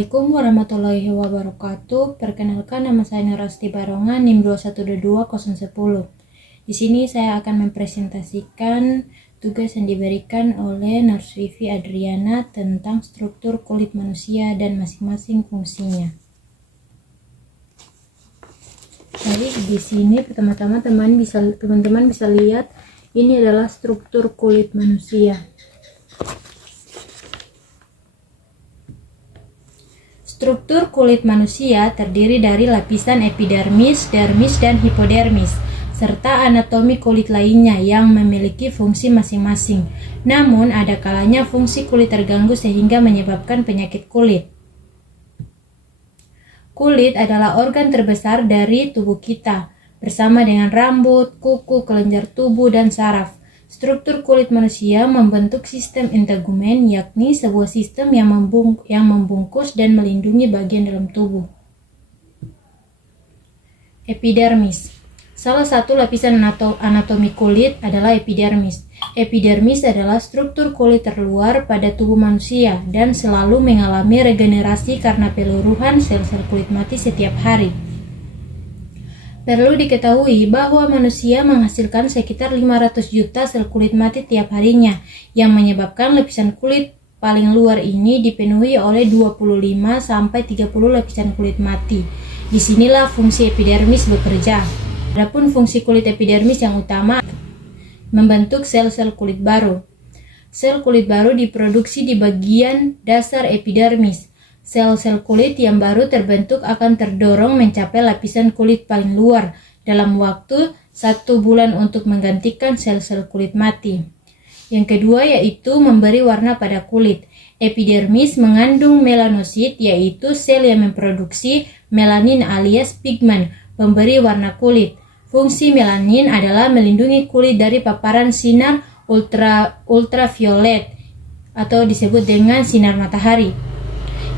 Assalamualaikum warahmatullahi wabarakatuh. Perkenalkan, nama saya Nurasti Baronga, NIM 2122010. Di sini saya akan mempresentasikan tugas yang diberikan oleh Nurse Vivi Adriana tentang struktur kulit manusia dan masing-masing fungsinya. Baik, di sini pertama-tama teman-teman bisa lihat ini adalah struktur kulit manusia. Struktur kulit manusia terdiri dari lapisan epidermis, dermis, dan hipodermis, serta anatomi kulit lainnya yang memiliki fungsi masing-masing. Namun, ada kalanya fungsi kulit terganggu sehingga menyebabkan penyakit kulit. Kulit adalah organ terbesar dari tubuh kita, bersama dengan rambut, kuku, kelenjar tubuh, dan saraf. Struktur kulit manusia membentuk sistem integumen, yakni sebuah sistem yang membungkus dan melindungi bagian dalam tubuh. Epidermis. Salah satu lapisan anatomi kulit adalah epidermis. Epidermis adalah struktur kulit terluar pada tubuh manusia dan selalu mengalami regenerasi karena peluruhan sel-sel kulit mati setiap hari. Perlu diketahui bahwa manusia menghasilkan sekitar 500 juta sel kulit mati tiap harinya, yang menyebabkan lapisan kulit paling luar ini dipenuhi oleh 25-30 lapisan kulit mati. Disinilah fungsi epidermis bekerja. Adapun fungsi kulit epidermis yang utama membentuk sel-sel kulit baru. Sel kulit baru diproduksi di bagian dasar epidermis. Sel-sel kulit yang baru terbentuk akan terdorong mencapai lapisan kulit paling luar dalam waktu 1 bulan untuk menggantikan sel-sel kulit mati. Yang kedua yaitu memberi warna pada kulit. Epidermis mengandung melanosit, yaitu sel yang memproduksi melanin alias pigmen, pemberi warna kulit. Fungsi melanin adalah melindungi kulit dari paparan sinar ultraviolet atau disebut dengan sinar matahari.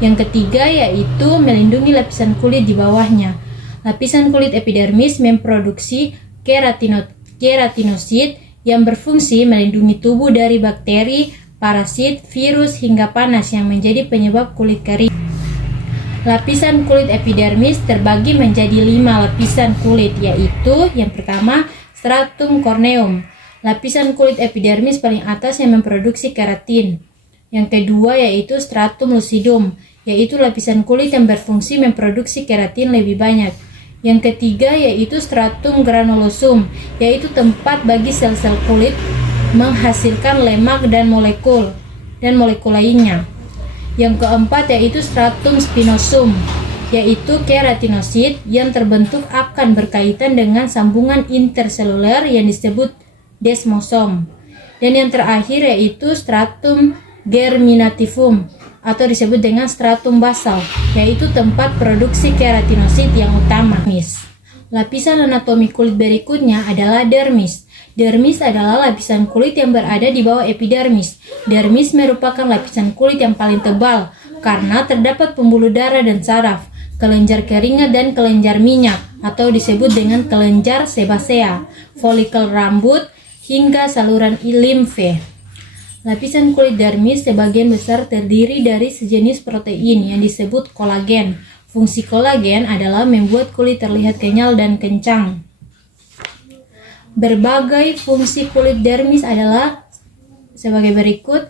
Yang ketiga yaitu melindungi lapisan kulit di bawahnya. Lapisan kulit epidermis memproduksi keratinosit yang berfungsi melindungi tubuh dari bakteri, parasit, virus, hingga panas yang menjadi penyebab kulit kering. Lapisan kulit epidermis terbagi menjadi 5 lapisan kulit, yaitu yang pertama stratum corneum. Lapisan kulit epidermis paling atas yang memproduksi keratin. Yang kedua yaitu stratum lucidum, yaitu lapisan kulit yang berfungsi memproduksi keratin lebih banyak. Yang ketiga yaitu stratum granulosum, yaitu tempat bagi sel-sel kulit menghasilkan lemak dan molekul lainnya. Yang keempat yaitu stratum spinosum, yaitu keratinosit yang terbentuk akan berkaitan dengan sambungan interseluler yang disebut desmosom. Dan yang terakhir yaitu stratum germinativum atau disebut dengan stratum basal, yaitu tempat produksi keratinosit yang utama. Lapisan anatomi kulit berikutnya adalah dermis. Dermis adalah lapisan kulit yang berada di bawah epidermis. Dermis merupakan lapisan kulit yang paling tebal karena terdapat pembuluh darah dan saraf, kelenjar keringat dan kelenjar minyak atau disebut dengan kelenjar sebasea, folikel rambut, hingga saluran limfe. Lapisan kulit dermis sebagian besar terdiri dari sejenis protein yang disebut kolagen. Fungsi kolagen adalah membuat kulit terlihat kenyal dan kencang. Berbagai fungsi kulit dermis adalah sebagai berikut.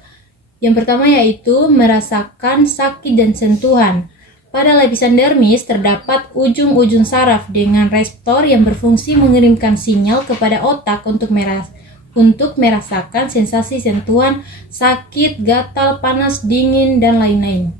Yang pertama yaitu merasakan sakit dan sentuhan. Pada lapisan dermis terdapat ujung-ujung saraf dengan reseptor yang berfungsi mengirimkan sinyal kepada otak untuk merasakan sensasi sentuhan, sakit, gatal, panas, dingin, dan lain-lain.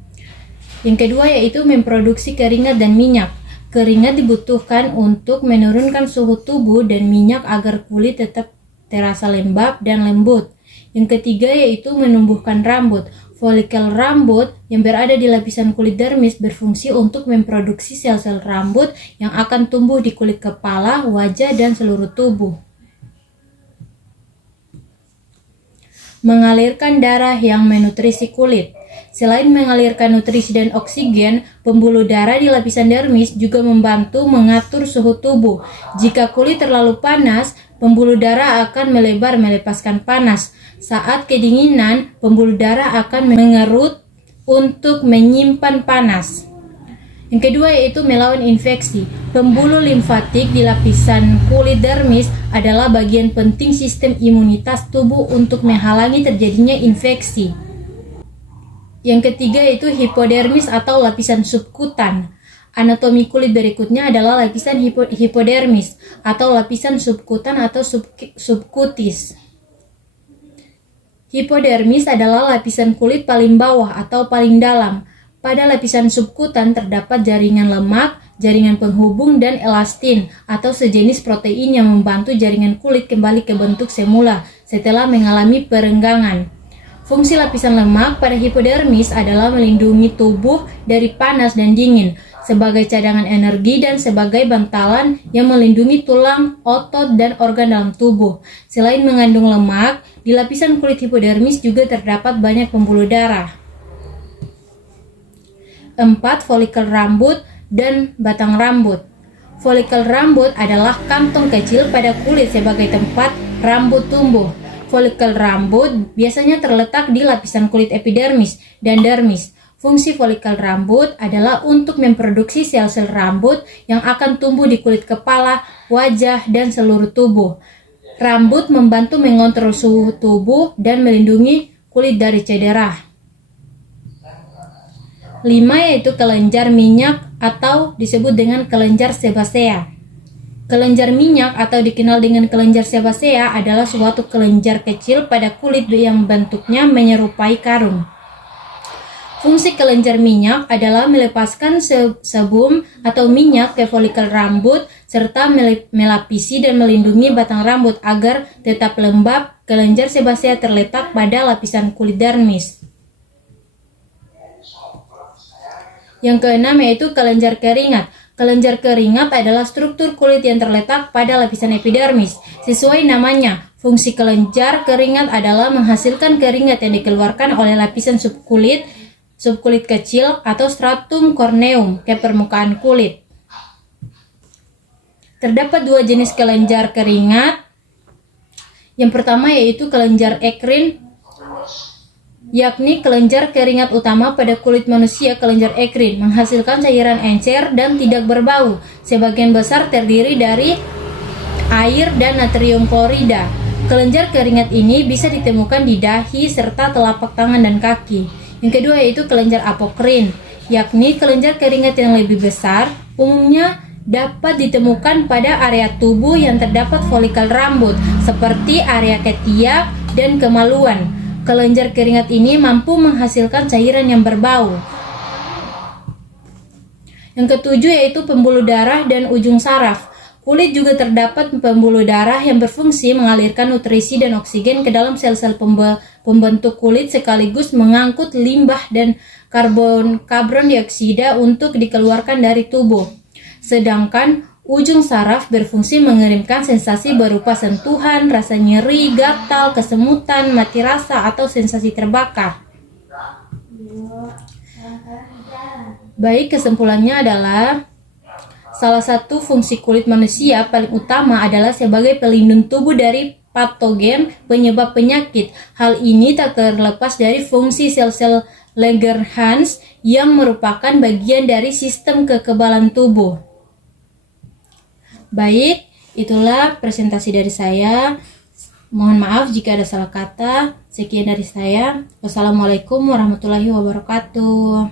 Yang kedua yaitu memproduksi keringat dan minyak. Keringat dibutuhkan untuk menurunkan suhu tubuh dan minyak agar kulit tetap terasa lembab dan lembut. Yang ketiga yaitu menumbuhkan rambut. Folikel rambut yang berada di lapisan kulit dermis berfungsi untuk memproduksi sel-sel rambut yang akan tumbuh di kulit kepala, wajah, dan seluruh tubuh. Mengalirkan darah yang menutrisi kulit. Selain mengalirkan nutrisi dan oksigen, pembuluh darah di lapisan dermis juga membantu mengatur suhu tubuh. Jika kulit terlalu panas, pembuluh darah akan melepaskan panas. Saat kedinginan, pembuluh darah akan mengerut untuk menyimpan panas. Yang kedua yaitu melawan infeksi. Pembuluh limfatik di lapisan kulit dermis adalah bagian penting sistem imunitas tubuh untuk menghalangi terjadinya infeksi. Yang ketiga yaitu hipodermis atau lapisan subkutan. Anatomi kulit berikutnya adalah lapisan hipodermis atau lapisan subkutan atau subkutis. Hipodermis adalah lapisan kulit paling bawah atau paling dalam. Pada lapisan subkutan terdapat jaringan lemak, jaringan penghubung, dan elastin atau sejenis protein yang membantu jaringan kulit kembali ke bentuk semula setelah mengalami perenggangan. Fungsi lapisan lemak pada hipodermis adalah melindungi tubuh dari panas dan dingin, sebagai cadangan energi dan sebagai bantalan yang melindungi tulang, otot, dan organ dalam tubuh. Selain mengandung lemak, di lapisan kulit hipodermis juga terdapat banyak pembuluh darah. 4. Folikel rambut dan batang rambut. Folikel rambut adalah kantong kecil pada kulit sebagai tempat rambut tumbuh. Folikel rambut biasanya terletak di lapisan kulit epidermis dan dermis. Fungsi folikel rambut adalah untuk memproduksi sel-sel rambut yang akan tumbuh di kulit kepala, wajah, dan seluruh tubuh. Rambut membantu mengontrol suhu tubuh dan melindungi kulit dari cedera. 5. Yaitu kelenjar minyak atau disebut dengan kelenjar sebasea. Kelenjar minyak atau dikenal dengan kelenjar sebasea adalah suatu kelenjar kecil pada kulit yang bentuknya menyerupai karung. Fungsi kelenjar minyak adalah melepaskan sebum atau minyak ke folikel rambut serta melapisi dan melindungi batang rambut agar tetap lembab. Kelenjar sebasea terletak pada lapisan kulit dermis. Yang keenam yaitu kelenjar keringat. Kelenjar keringat adalah struktur kulit yang terletak pada lapisan epidermis. Sesuai namanya, fungsi kelenjar keringat adalah menghasilkan keringat yang dikeluarkan oleh lapisan subkulit kecil atau stratum corneum ke permukaan kulit. Terdapat 2 jenis kelenjar keringat. Yang pertama yaitu kelenjar ekrin, yakni kelenjar keringat utama pada kulit manusia. Kelenjar ekrin menghasilkan cairan encer dan tidak berbau. Sebagian besar terdiri dari air dan natrium klorida. Kelenjar keringat ini bisa ditemukan di dahi serta telapak tangan dan kaki. Yang kedua yaitu kelenjar apokrin, yakni kelenjar keringat yang lebih besar. Umumnya dapat ditemukan pada area tubuh yang terdapat folikel rambut, seperti area ketiak dan kemaluan. Kelenjar keringat ini mampu menghasilkan cairan yang berbau. Yang ketujuh yaitu pembuluh darah dan ujung saraf. Kulit juga terdapat pembuluh darah yang berfungsi mengalirkan nutrisi dan oksigen ke dalam sel-sel pembentuk kulit sekaligus mengangkut limbah dan karbon dioksida untuk dikeluarkan dari tubuh. Sedangkan ujung saraf berfungsi mengirimkan sensasi berupa sentuhan, rasa nyeri, gatal, kesemutan, mati rasa, atau sensasi terbakar. Baik, kesimpulannya adalah salah satu fungsi kulit manusia paling utama adalah sebagai pelindung tubuh dari patogen penyebab penyakit. Hal ini tak terlepas dari fungsi sel-sel Langerhans yang merupakan bagian dari sistem kekebalan tubuh. Baik, itulah presentasi dari saya. Mohon maaf jika ada salah kata. Sekian dari saya. Wassalamualaikum warahmatullahi wabarakatuh.